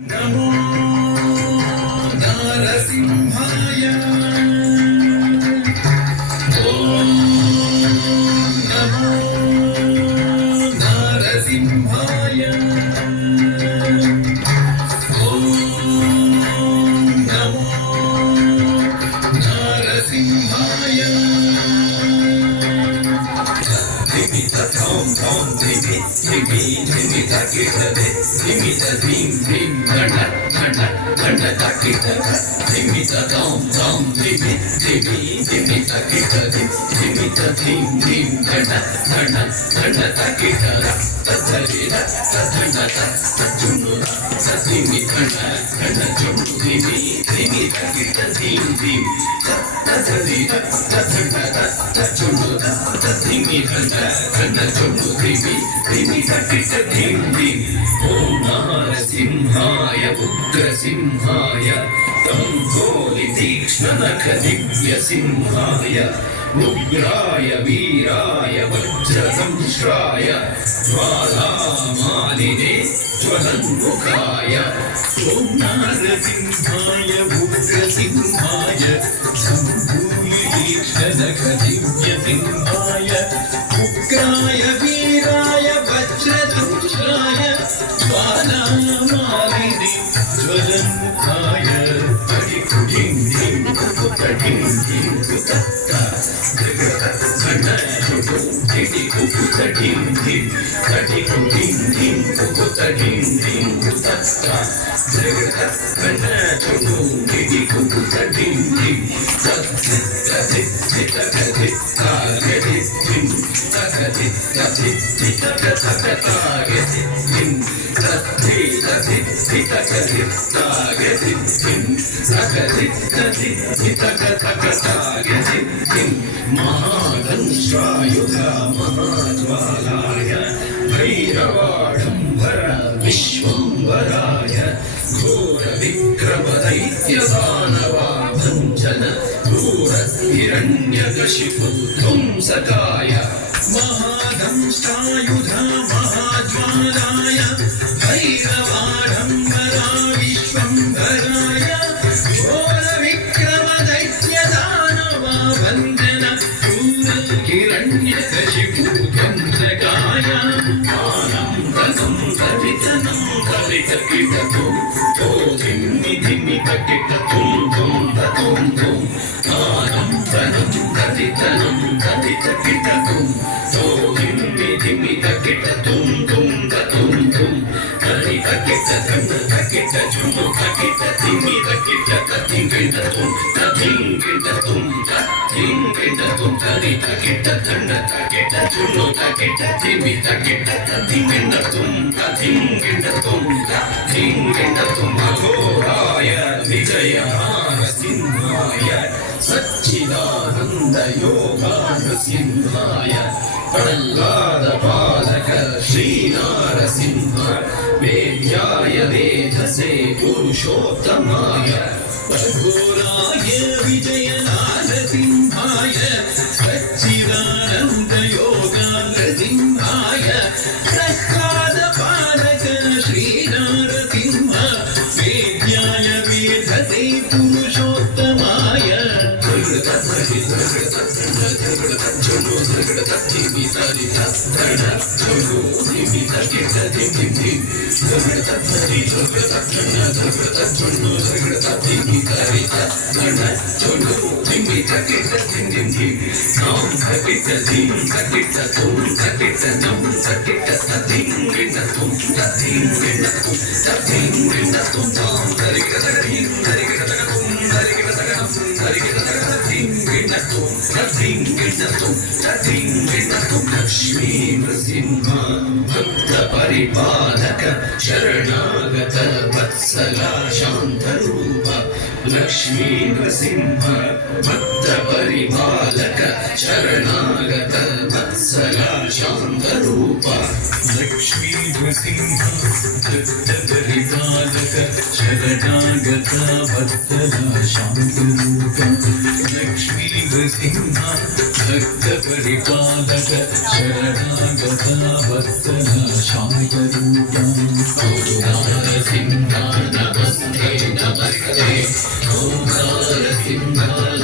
नमो नारसिंहाय ॐ नमो नारसिंहाय ॐ नमो नारसिंहाय Dimita tom tom dimi dimi dimita kitade dimita dim dim ganda ganda ganda takitade dimita tom tom dimi dimi dimita kitade dimita dim dim ganda ganda ganda takitade tadharida tadhanda tadjunura tadimi ganda ganda junu dimi dimita kitade dim dim tadharida tadhanda tadjunura tadimi ganda Kanda Jumbo Devi, Devi Takita Dim Dim, Om Narasimhaya, Ugra Simhaya, Tangoli Tikshnanaka Divya Simhaya, Ugraya Viraya, Vajrasamshraya, Jvala Maline, Jwalanmukaya, Om Narasimhaya, Ugra Simhaya, Tangoli Tikshnanaka Divya Simhaya, उग्राय वीराय वज्रधनुषाय ज्वालामालिने ज्वलन्मुखाय हरिकुटिं धिं कुकुटटिं धिं कुतत्ता घटघटजुटुं धिटि कुकुटटिं धिं घटिकुटिं धिं कुकुटटिं धिं कुतत्ता घटघटजुटुं धिटि कुकुटटिं धिं महाघंश्रायुधा महाज्वालाय भैरवाडम्बर विश्वम्भराय घोरविक्रमदैत्यदानवाभञ्जन घोर हिरण्यकशिपु ध्वंसकाय महादंष्टायुधा महाज्वालाय भैरवाडम्बरा विश्वम्भराय घोरविक्रमदैत्यदानवाभञ्जन घोर हिरण्यकशिपु ध्वंसकाय आनन्दनं कवितनं कवितकिटतुं धिम्मि धिम्मि तकिटतुं तुं ततुं तुं आनन्दनं कवितनं कवितकिटतुं धिम्मि धिम्मि तकिटतुं तुं ततुं तुं कवितकिटतं तकिटजुं तकिटधिम्मि तकिटततिङ्गिटतुं ततिङ्गिटतुं ततिङ्गिटतुं कवितकिटतं तकिटजुं तकिटधिम्मि तकिटततिङ्गिटतुं ततिङ्गिटतुं ततिङ्गिटतुं अघोराय विजयनारसिंहाय सच्चिदानन्द योगानृसिंहाय प्रह्लादपालक श्रीनारसिंह वेद्याय वेधसे पुरुषोत्तमाय अघोराय विजयनारसिंहाय सच्चिदानन्द योगानृसिंहाय प्रह्लादपालक श्रीनारसिंह वेद्याय वेधसे पुरुषोत्तमाय लक्ष्मी नृसिंह भक्त परिपालक शरणागत वत्सला शान्तरूप लक्ष्मी नृसिंह भक्त परिपालक शरणागत वत्सला शान्तरूप लक्ष्मी नृसिंह भक्त परिपालक शरणागत वत्सला शान्तरूप लक्ष्मी नृसिंह भक्त परिपालक शरणागत वत्सला शान्तरूप नृसिंह